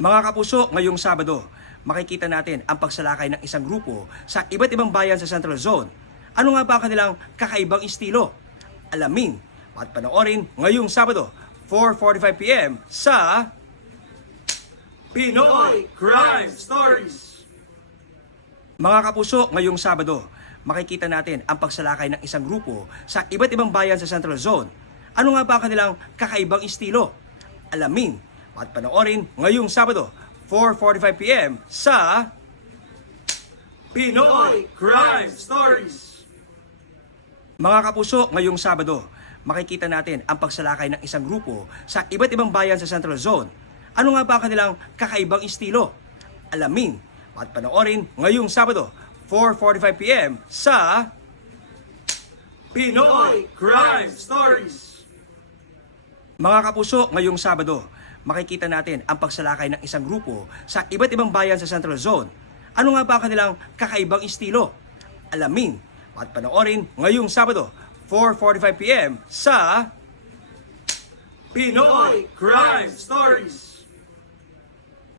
Mga kapuso, ngayong Sabado, makikita natin ang pagsalakay ng isang grupo sa iba't ibang bayan sa Central Zone. Ano nga ba ang kanilang kakaibang estilo? Alamin at panoorin ngayong Sabado, 4:45 PM sa Pinoy Crime Stories! Mga kapuso, ngayong Sabado, makikita natin ang pagsalakay ng isang grupo sa iba't ibang bayan sa Central Zone. Ano nga ba ang kanilang kakaibang estilo? Alamin at panoorin ngayong Sabado, 4:45 PM sa Pinoy Crime Stories! Mga kapuso, ngayong Sabado, makikita natin ang pagsalakay ng isang grupo sa iba't ibang bayan sa Central Zone. Ano nga ba ang kanilang kakaibang estilo? Alamin at panoorin ngayong Sabado, 4:45 PM sa Pinoy Crime Stories! Mga kapuso, ngayong Sabado, makikita natin ang pagsalakay ng isang grupo sa iba't ibang bayan sa Central Zone. Ano nga ba ang kanilang kakaibang estilo? Alamin at panoorin ngayong Sabado, 4:45 PM sa Pinoy Crime Stories!